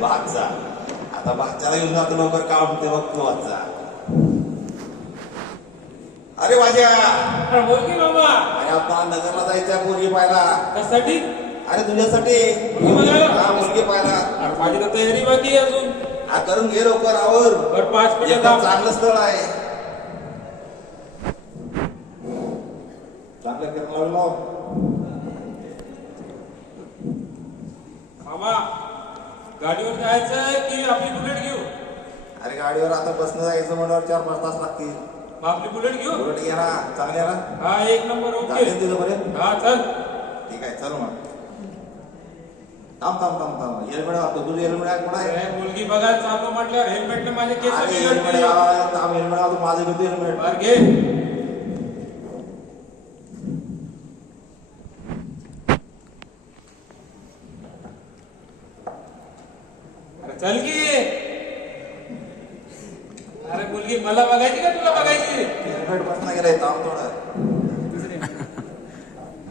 भातचा आता भातच्याला घेऊन जातो लवकर काम होते बघतो भातचा. अरे माझ्या बोल की मामा. अरे आता नगरला जायचं मुलगी पाहायला. कशासाठी? अरे तुझ्यासाठी मुलगी पाहायला. माझी तर तयारी बाकी आहे अजून. करून घे लवकर आवर. 5 मिनिट चांगलं स्थळ आहे. चांगलं फिरला मामा. गाडीवर जायचंय की आपली बुलेट घेऊ? अरे गाडीवर आता बसणं जायचं म्हणल्यावर 4-5 तास लागतील. आपली बुलेट घेऊ? बुलेट घे ना. चांगली आहे ना? हा, एक नंबर. ओके तिथपर्यंत. हा चल. ठीक आहे चल मग. थांब हेल्मेट घालतो. तुझं हेल्मेट आहे कुठं आहे? मुलगी बघायला चाललो म्हटल्यावर हेल्मेटने माझे केस हेल्मेट घालतो. माझं घेतो हेल्मेट. घे. चल की. अरे मुलगी मला बघायची का तुला बघायची? हेल्मेट बसणं गेलंय. थांब थोडं.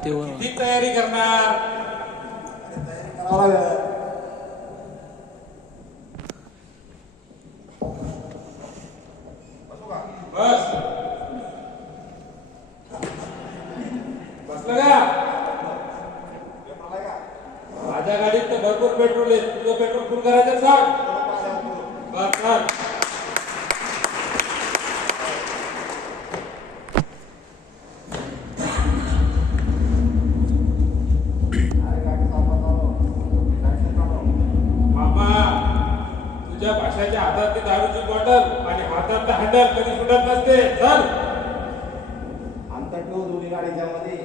किती तयारी करणार? करावं लागेल. बस. बसलं का? माझ्या गाडीत तर भरपूर पेट्रोल आहे. तुझं पेट्रोल फुल करायचं सांग. बस चल. मामा, तुझ्या भाषाच्या हातातली दारूची बॉटल आणि हातातलं हँडल कधी सुटत नसते. चल. अंतर ठेव दोन्ही गाडीच्या मध्ये.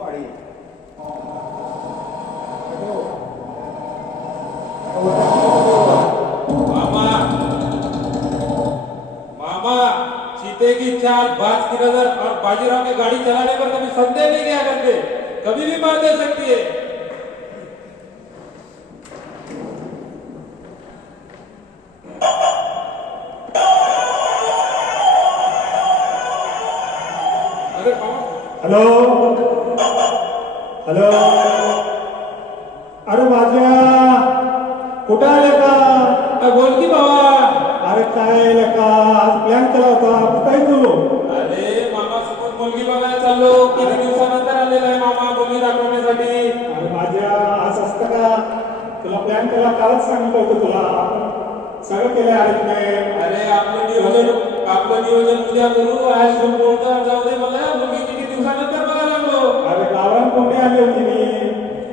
गाडी मामा, चीते की चाल, बाज की नजर और बाजीराव की गाड़ी चलाने पर कभी संदेह नहीं किया करते. कभी भी मार दे सकती है. Hello hello. अरे माझ्या कुठं आले का? बोल की बाबा. अरे काय का आज प्लॅन केला होता. कुठं आहे तू? अरे मामा सोबत मुलगी बघायला चाललो. किती दिवसानंतर आलेला आहे मामा मुलगी दाखवण्यासाठी. अरे माझ्या आज असतं का? तुला प्लॅन केला कालच सांगितलं होतं तुला. सगळं केलंय. अरे आपलं नियोजन उद्या करू. आज बोलता जाऊ दे. मला मुलगी किती दिवसानंतर बघायला लागलो. अरे गावात कोणी आली होती मी.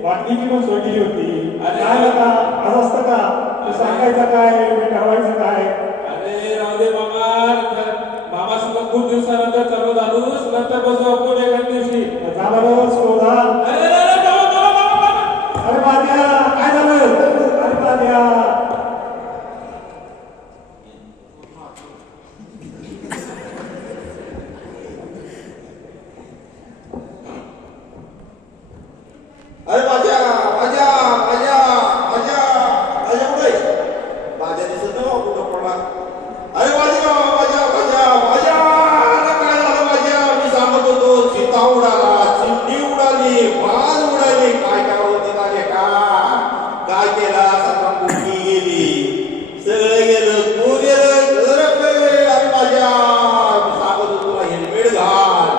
वाटणीची पण सोय केली होती. अरे काय का आज असतं का? तू सांगायचं काय मी ठरवायचं काय? अरे राहू दे मामा. मामा सोबत खूप दिवसानंतर चालू झालो. नंतर बसू आपण एखाद्या दिवशी. जा बरं शोधा. अरे माझ्या काय झालं? अरे माझ्या अरे माझ्या माझ्या माझ्या माझ्या माझ्या कुठे माझ्या दिसत नाही कुठं पडला. अरे माझ्या माझ्या माझ्या माझ्या काय झालं माझ्या? मी सांगत होतो सीता उडाला, चिमणी उडाली, बाज उडाली. काय करावं होती माझ्या का? काय केला? सगळं कुठली गेली. सगळं गेलं. तू गेलं. अरे माझ्या मी सांगत होतो तुला हेल्मेट घाल.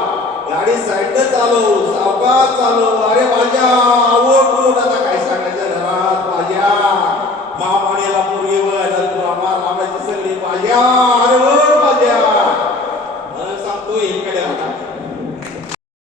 गाडी साईडनं चालव. सावकाश चालव. अरे माझ्या आता काय सांगायचं घरात माझ्या महामानेला मुलगी बघायला तुला मारायची सगळी माझ्या. अरे माझ्या मला सांगतो हेल्मेट घाला.